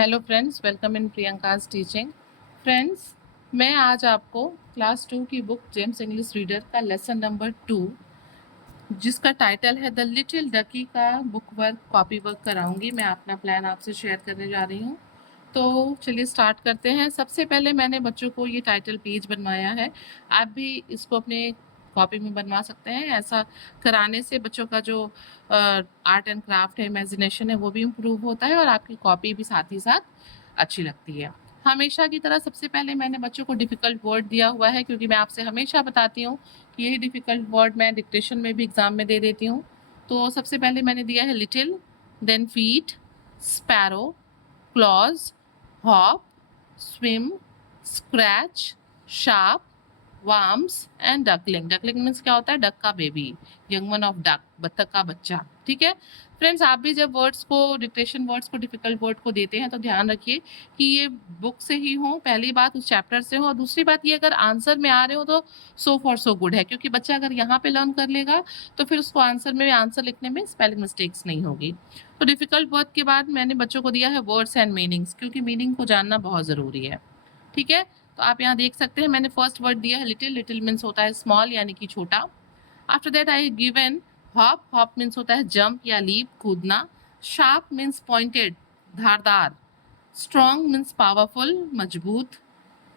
Hello friends, welcome in Priyanka's teaching. Friends, मैं आज आपको क्लास 2 की बुक जेम्स इंग्लिश रीडर का लेसन नंबर 2, जिसका टाइटल है द लिटिल डकी का बुक वर्क कॉपी वर्क कराऊंगी। मैं अपना प्लान आपसे शेयर करने जा रही हूँ। तो चलिए स्टार्ट करते हैं। सबसे पहले मैंने बच्चों को ये टाइटल पेज बनवाया है। आप भी इसको अपने कॉपी में बनवा सकते हैं। ऐसा कराने से बच्चों का जो आर्ट एंड क्राफ्ट है, इमेजिनेशन है, वो भी इम्प्रूव होता है और आपकी कॉपी भी साथ ही साथ अच्छी लगती है। हमेशा की तरह सबसे पहले मैंने बच्चों को डिफ़िकल्ट वर्ड दिया हुआ है, क्योंकि मैं आपसे हमेशा बताती हूँ कि यही डिफ़िकल्ट वर्ड मैं डिक्टेशन में भी एग्ज़ाम में दे देती हूँ। तो सबसे पहले मैंने दिया है little, then feet, sparrow, claws, hop, swim, scratch, sharp, worms and duckling. Duckling means क्या होता है? डक का baby, young one of duck, बत्तख का बच्चा। ठीक है फ्रेंड्स, आप भी जब वर्ड्स को, डिक्टेशन वर्ड्स को, डिफिकल्ट वर्ड को देते हैं तो ध्यान रखिए कि ये बुक से ही हो, पहली बात उस चैप्टर से हो, और दूसरी बात ये अगर आंसर में आ रहे हो तो सो फॉर सो गुड है, क्योंकि बच्चा अगर यहाँ पे लर्न कर लेगा तो फिर उसको आंसर लिखने में स्पेलिंग मिस्टेक्स नहीं होगी। तो डिफिकल्ट वर्ड के बाद मैंने बच्चों को दिया है वर्ड्स एंड मीनिंग्स, क्योंकि मीनिंग को जानना बहुत ज़रूरी है। ठीक है, तो आप यहाँ देख सकते हैं मैंने फर्स्ट वर्ड दिया है लिटिल। लिटिल मीन्स होता है स्मॉल, यानी कि छोटा। After that I given hop. Hop means होता है जंप या लीप, कूदना। शार्प मीन्स पॉइंटेड, धारदार। स्ट्रॉन्ग मीन्स पावरफुल, मजबूत।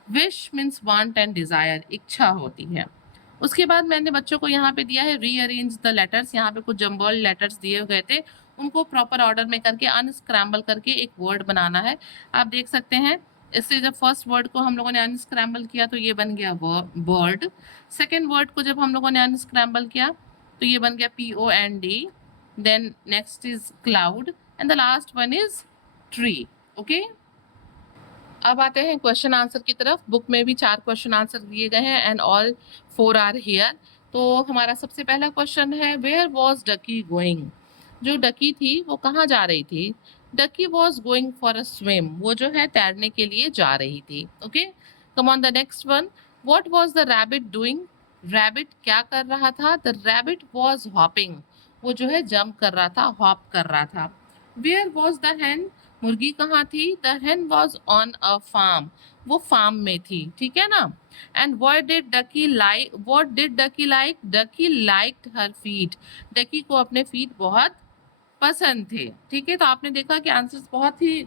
Wish means want and desire, इच्छा होती है। उसके बाद मैंने बच्चों को यहाँ पे दिया है रीअरेंज द लेटर्स। यहाँ पे कुछ जम्बल्ड लेटर्स दिए गए थे, उनको प्रॉपर ऑर्डर में करके अनस्क्रैम्बल करके एक वर्ड बनाना है। आप देख सकते हैं, इससे जब फर्स्ट वर्ड को हम लोगों ने अनस्क्रैम्बल किया तो ये बन गया बर्ड। सेकेंड वर्ड को जब हम लोगों ने अनस्क्रैम्बल किया तो ये बन गया POND। Then next is cloud and the last one is tree. Okay, अब आते हैं क्वेश्चन आंसर की तरफ। बुक में भी 4 क्वेश्चन आंसर दिए गए हैं एंड ऑल 4 आर हियर। तो हमारा सबसे पहला क्वेश्चन है, वेयर वॉज डकी गोइंग? जो डकी थी वो कहाँ जा रही थी? Ducky was going for a swim. वो जो है तैरने के लिए जा रही थी। Okay, come on the next one. What was the rabbit doing? Rabbit क्या कर रहा था? The rabbit was hopping. वो जो है जंप कर रहा था, हॉप कर रहा था। Where was the hen? मुर्गी कहाँ थी? The hen was on a farm। वो फार्म में थी। ठीक है ना? And what did ducky like? What did ducky like? Ducky liked her feet। डकी को अपने फीट बहुत पसंद थे। ठीक है, तो आपने देखा कि आंसर्स बहुत ही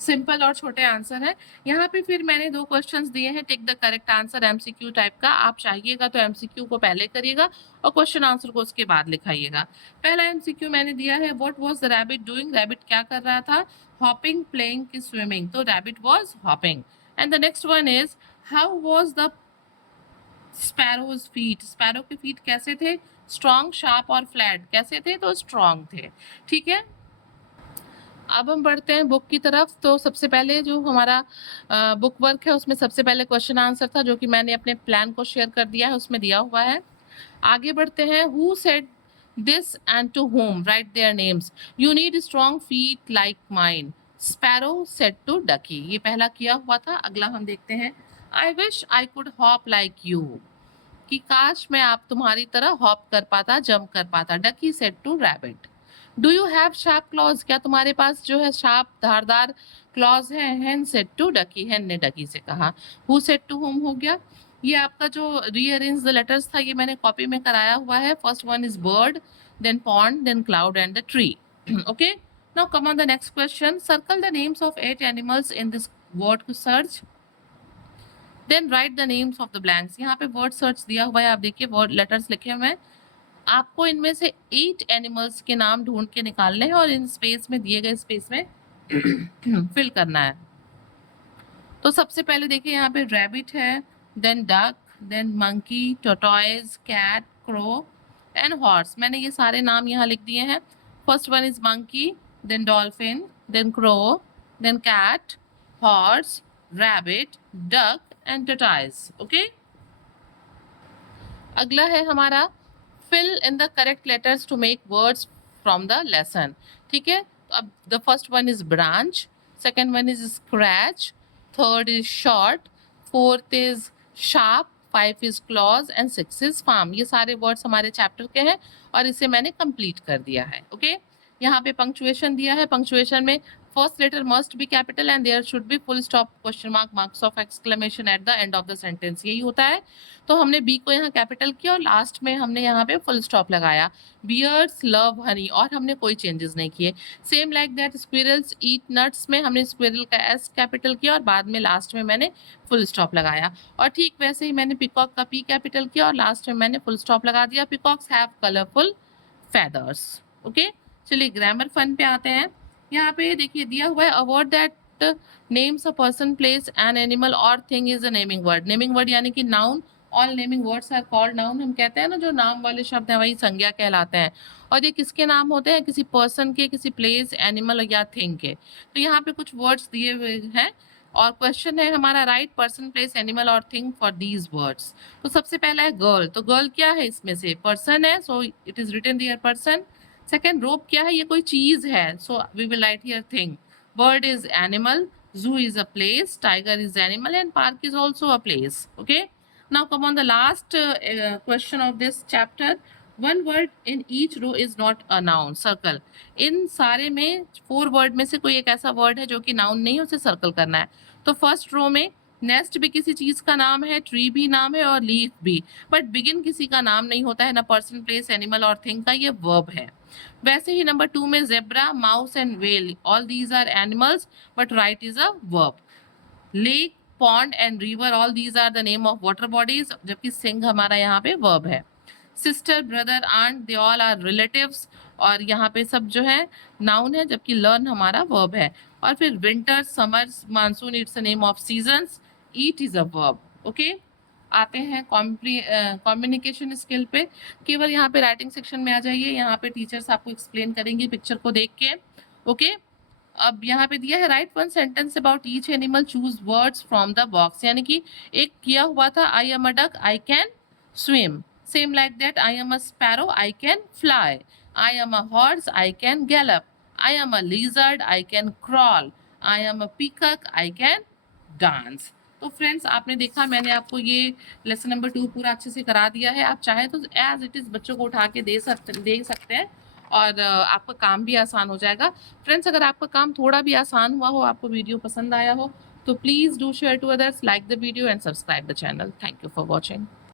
सिंपल और छोटे आंसर है। यहाँ पे फिर मैंने 2 क्वेश्चंस दिए हैं, take the correct answer, MCQ type का। आप चाहिएगा तो MCQ को पहले करिएगा और क्वेश्चन आंसर को उसके बाद लिखाइएगा। पहला MCQ मैंने दिया है, what was the rabbit doing? Rabbit क्या कर रहा था? हॉपिंग, प्लेइंग की स्विमिंग। तो rabbit was hopping. And the next one is, how was the sparrows feet? Sparrow के फीट कैसे थे? स्ट्रॉन्ग, शार्प और फ्लैट। कैसे थे? तो स्ट्रॉन्ग थे। ठीक है, अब हम बढ़ते हैं बुक की तरफ। तो सबसे पहले जो हमारा बुक वर्क है उसमें सबसे पहले क्वेश्चन आंसर था, जो कि मैंने अपने प्लान को शेयर कर दिया है, उसमें दिया हुआ है। आगे बढ़ते हैं। Who said this and to whom? Write their names. You need strong feet like mine, sparrow said to Ducky. ये पहला किया हुआ था। अगला हम देखते हैं। I wish I could hop like you, कि काश मैं आप तुम्हारी तरह हॉप कर पाता, जंप कर पाता। Ducky said to rabbit. Do you have sharp claws? क्या तुम्हारे पास जो है शार्प, धारदार क्लॉज है? हेन सेड टू डकी। हेन ने डकी से कहा। हु सेड टू होम हो गया। ये आपका जो रीअरेंज द लेटर्स था, ये मैंने कॉपी में कराया हुआ है। First one is bird, then pond, then cloud and the tree. Okay, now come on the next question. Circle the names of 8 animals in this word search, then write the names of the blanks. यहाँ पे word search दिया हुआ है, आप देखिए word letters लिखे हुए हैं। आपको इनमें से 8 एनिमल्स के नाम ढूंढ के निकालने हैं और इन स्पेस में, दिए गए स्पेस में फिल करना है। तो सबसे पहले देखिए यहाँ पे रैबिट है, then duck, then monkey, tortoise, cat, crow and horse. मैंने ये सारे नाम यहाँ लिख दिए हैं। First one is monkey, then dolphin, then crow, then cat, horse, rabbit, duck and tortoise. Okay, अगला है हमारा, fill in the correct letters to make words from the lesson. ठीक है, तो अब the first one is branch, second one is scratch, third is short, fourth is sharp, 5 is claws and 6 is farm. ये सारे words हमारे chapter के हैं और इसे मैंने कंप्लीट कर दिया है। ओके, यहाँ पे पंक्चुएशन दिया है। पंक्चुएशन में first letter must be capital and there should be full stop, question mark, marks of exclamation at the end of the sentence. यही होता है. तो हमने B को यहाँ कैपिटल किया और लास्ट में हमने यहाँ पे फुल स्टॉप लगाया. Bears love honey और हमने कोई चेंजेस नहीं किए. Same like that squirrels eat nuts में हमने squirrel का S कैपिटल किया और बाद में लास्ट में मैंने फुल स्टॉप लगाया. और ठीक वैसे ही मैंने पिकॉक का P कैपिटल किया और लास्ट में मैंने फुल स्टॉप लगा दिया. Peacocks have colorful feathers. Okay, चलिए ग्रामर फन पे आते हैं. यहाँ पे देखिए दिया हुआ है a word that names a person, place, an animal और thing is a naming word. Naming word यानी कि noun. All naming words are called noun. हम कहते हैं ना जो नाम वाले शब्द हैं वही संज्ञा कहलाते हैं. और ये किसके नाम होते हैं? किसी पर्सन के, किसी प्लेस, एनिमल या थिंग के. तो यहाँ पे कुछ वर्ड्स दिए हुए हैं और क्वेश्चन है हमारा राइट पर्सन, प्लेस, एनिमल और थिंग फॉर दीज वर्ड्स. तो सबसे पहला है गर्ल. तो गर्ल क्या है? इसमें से पर्सन है, so it is written here person. Second rope क्या है? ये कोई चीज है, so we will write here thing. Bird is animal, zoo is a place, tiger is animal and park is also a place. Okay, now come on the last question of this chapter. One word in each row is not a noun. Circle. इन सारे में 4 word में से कोई एक ऐसा word है जो कि नाउन नहीं है, उसे सर्कल करना है. तो फर्स्ट रो में नेस्ट भी किसी चीज का नाम है, ट्री भी नाम है और लीफ भी, बट बिगिन किसी का नाम नहीं होता है, ना पर्सन, प्लेस, एनिमल और थिंग का. ये वर्ब है. वैसे ही नंबर 2 में zebra, mouse and whale, all these are animals but write is a verb. Lake, pond and river, all these are the name of water bodies, जबकि sing हमारा यहाँ पे वर्ब है. Sister, brother, aunt, they all are relatives और यहाँ पे सब जो है नाउन है, जबकि लर्न हमारा वर्ब है. और फिर winter, summer, monsoon, it's a name of seasons, eat is a verb. Okay, आते हैं कम्युनिकेशन स्किल पे. केवल यहाँ पे राइटिंग सेक्शन में आ जाइए. यहाँ पे टीचर्स आपको एक्सप्लेन करेंगे पिक्चर को देख के. ओके, अब यहाँ पे दिया है right one sentence about each animal, choose words from the box. यानी कि एक किया हुआ था I am a duck, I can swim. Same like that I am a sparrow, I can fly. I am a horse, I can Gallup. I am a lizard, I can crawl. I am a peacock, I can dance. तो friends आपने देखा, मैंने आपको ये lesson number 2 पूरा अच्छे से करा दिया है. आप चाहे तो एज इट इज़ बच्चों को उठा के दे सकते हैं और आपका काम भी आसान हो जाएगा. फ्रेंड्स अगर आपका काम थोड़ा भी आसान हुआ हो, आपको वीडियो पसंद आया हो, तो please do share to others, like the video and subscribe the channel. Thank you for watching.